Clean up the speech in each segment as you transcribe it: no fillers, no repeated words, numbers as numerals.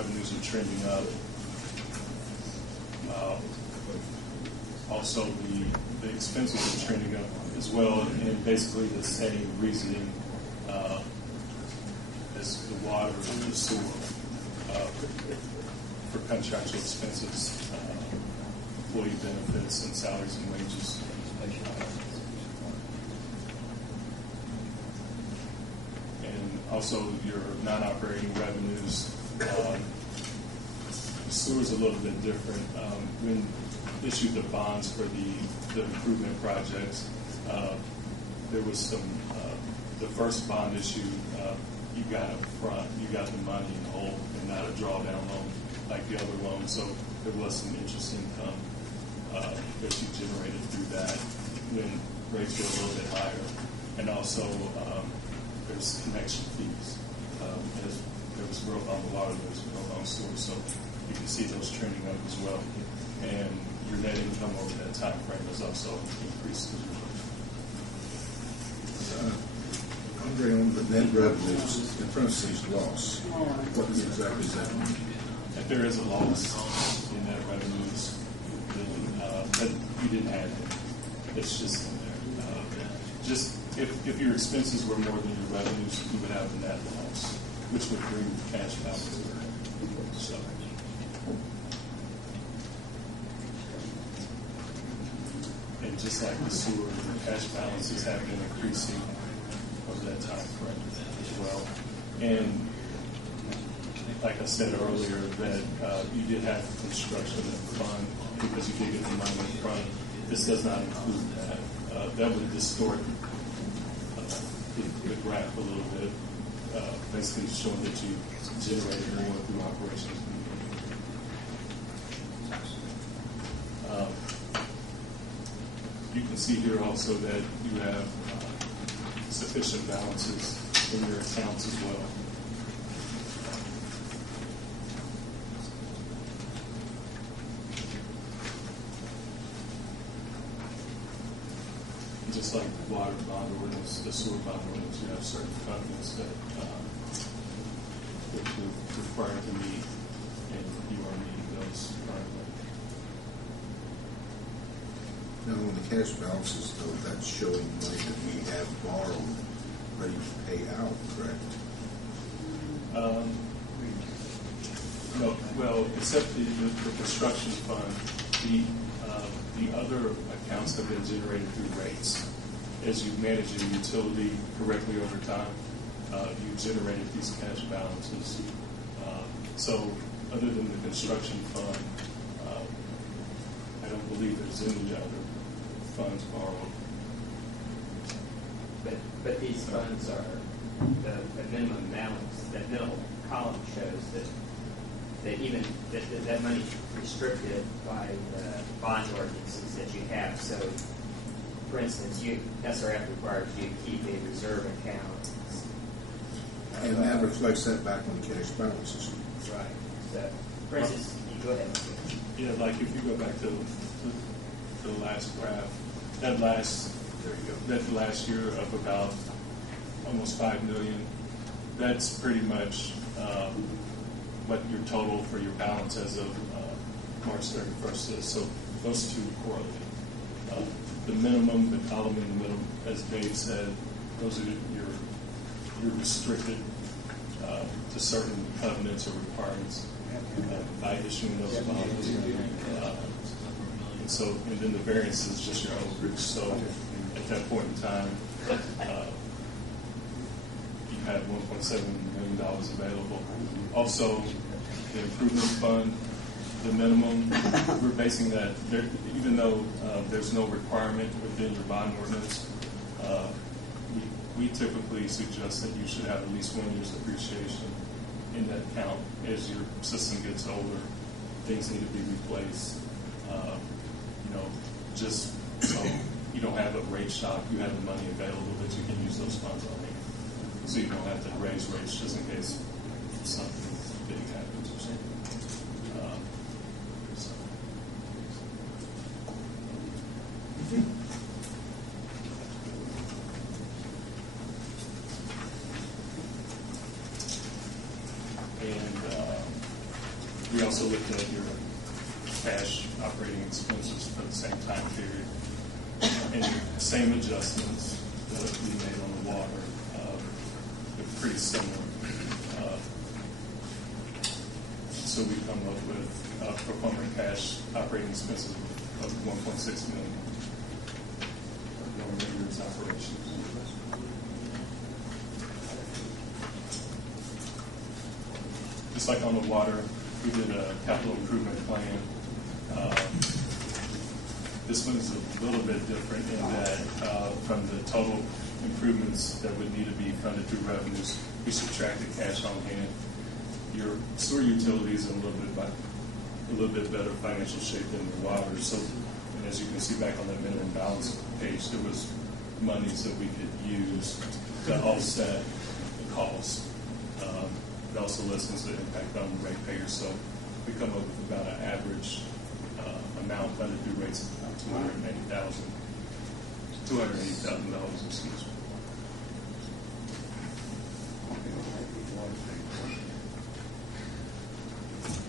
revenues are trending up. Also, the expenses are trending up as well, and basically the same reasoning as the water and the sewer for contractual expenses, employee benefits, and salaries and wages. And also your non-operating revenues. The sewer's a little bit different. When issued the bonds for the improvement projects, there was some, the first bond issue, you got up front, you got the money in whole and not a drawdown loan like the other loans. So there was some interest income that you generated through that when rates were a little bit higher. And also there's connection fees. As there was growth on the water, there was growth on sewer. So you can see those trending up as well. And your net income over that time frame is also increased as well. Andre, on the net revenues, in parentheses loss, what exactly is that mean? If there is a loss in net revenues, but you didn't add it. It's just in there. Just if your expenses were more than your revenues, you would have a net loss, which would bring the cash balance. So. And just like the sewer, the cash balances have been increasing over that time frame as well. And like I said earlier, that you did have construction fund because you did get the money in front. This does not include that. That would distort the graph a little bit, basically showing that you generated more through operations. You can see here also that you have sufficient balances in your accounts as well. Just like the water bond ordinance, the sewer bond ordinance, you have certain covenants that you're required to meet, and you are meeting those currently. Now, on the cash balances, though, that's showing money that we have borrowed, ready to pay out, correct? No, well, except the construction fund, the other accounts have been generated through rates. As you manage your utility correctly over time, you generated these cash balances. So other than the construction fund, I don't believe there's any other funds borrowed. But these funds are the minimum balance. That middle column shows that even that money is restricted by the bond ordinances that you have. So, for instance, SRF requires you to keep a reserve account. And that reflects that back on the cash balances. Right. So, for instance, you go ahead. Yeah, like if you go back to the last graph, that last year of about almost $5 million, that's pretty much what your total for your balance as of March 31st is. So those two correlate. The minimum, the column in the middle, as Dave said, those are you're restricted to certain covenants or requirements by issuing those bonds. And then the variance is just your overage. So at that point in time, you had $1.7 million available. Also, the improvement fund, the minimum, we're basing that, even though there's no requirement within your bond ordinance, we typically suggest that you should have at least 1 year's appreciation in that account. As your system gets older, things need to be replaced. Just so you don't have a rate shock, you have the money available that you can use those funds on hand. So you don't have to raise rates just in case something big happens or something. We also looked at your cash operating expenses for the same time period. And same adjustments that we made on the water, they're pretty similar. So we come up with pro forma cash operating expenses of $1.6 million. No rigorous operations. Just like on the water, we did a capital improvement plan. This one's a little bit different in that from the total improvements that would need to be funded through revenues, we subtracted cash on hand. Your sewer utilities are a little bit better financial shape than the water. So, and as you can see back on that minimum balance page, there was monies that we could use to offset the cost. It also lessens the impact on the ratepayers. So we come up with about an average amount funded through rates of about $280,000, excuse me.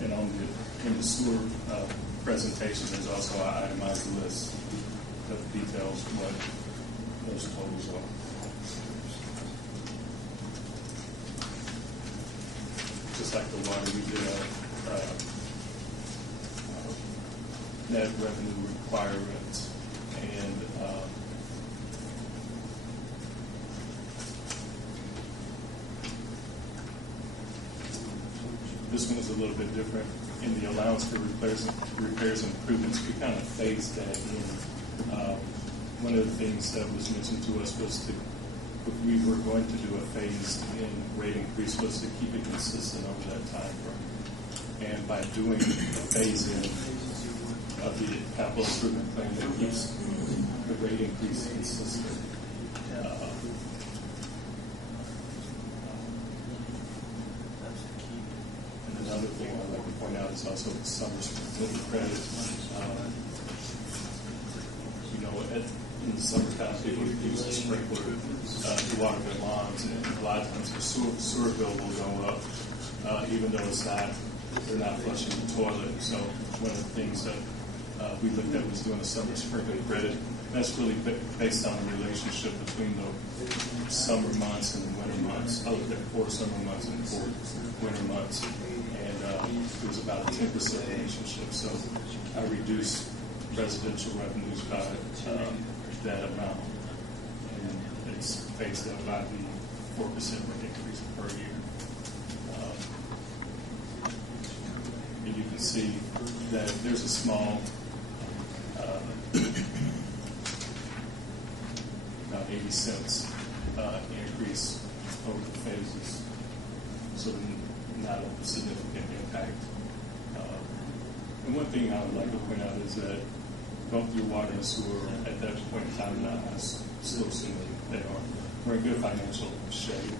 And in the sewer presentation, there's also an itemized list that details what those totals are. Just like the water, we did a net revenue requirement, and this one is a little bit different. In the allowance for repairs and improvements, we kind of phased that in. One of the things that was mentioned to us was if we were going to do a phased-in rate increase, was to keep it consistent over that time frame. And by doing a phase-in of the capital improvement plan, that keeps the rate increase consistent. Another thing I'd like to point out is also the summer sprinkler credit. In the summertime, people use the sprinkler to water their lawns, and a lot of times the sewer bill will go up, even though they're not flushing the toilet. So one of the things that we looked at was doing a summer sprinkler credit. That's really based on the relationship between the summer months and the winter months. I looked at 4 summer months and 4 winter months. It was about a 10% relationship. So I reduced residential revenues by that amount, and it's based up by the 4% rate increase per year. And you can see that there's a small, about 80 cents increase over the phases. So not a significant impact. And one thing I would like to point out is that both your water and sewer at that point in time, not as still assuming they are, we're in good financial shape.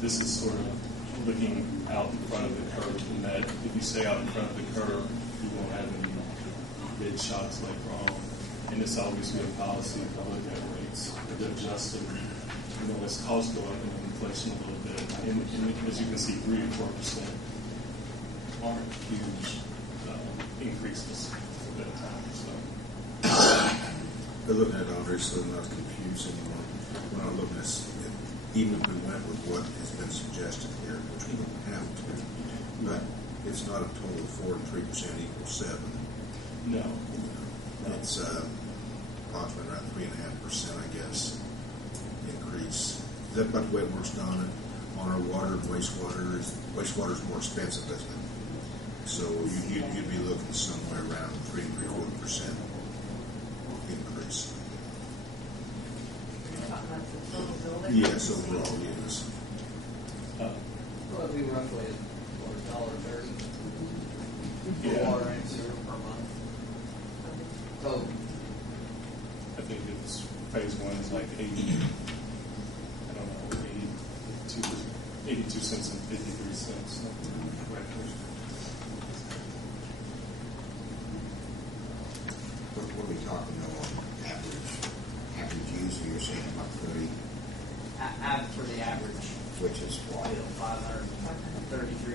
This is sort of looking out in front of the curve, and that if you stay out in front of the curve, you won't have any big shocks later on. And it's always good policy to look at rates, to adjust them. As costs go up and inflation a little bit, and as you can see, 3 and 4% aren't huge increases at that time. So, But looking at it, Andre, so not confused anymore. When I look at this, even if we went with what has been suggested here, which we don't have to, but it's not a total of 4 and 3% equals 7. no. It's approximately around 3.5%, I guess, increase. Is that about the way it works down on our water and wastewater? Wastewater is more expensive, isn't it? So you'd be looking somewhere around 3.75% increase. Yes, overall, yes. Well, it'd be roughly $1.30 for water and sewer per month. So I think it's phase 1 is like 82 cents and 53 cents. What are we talking about on average use? You're saying about 30, For the average, which is what? 533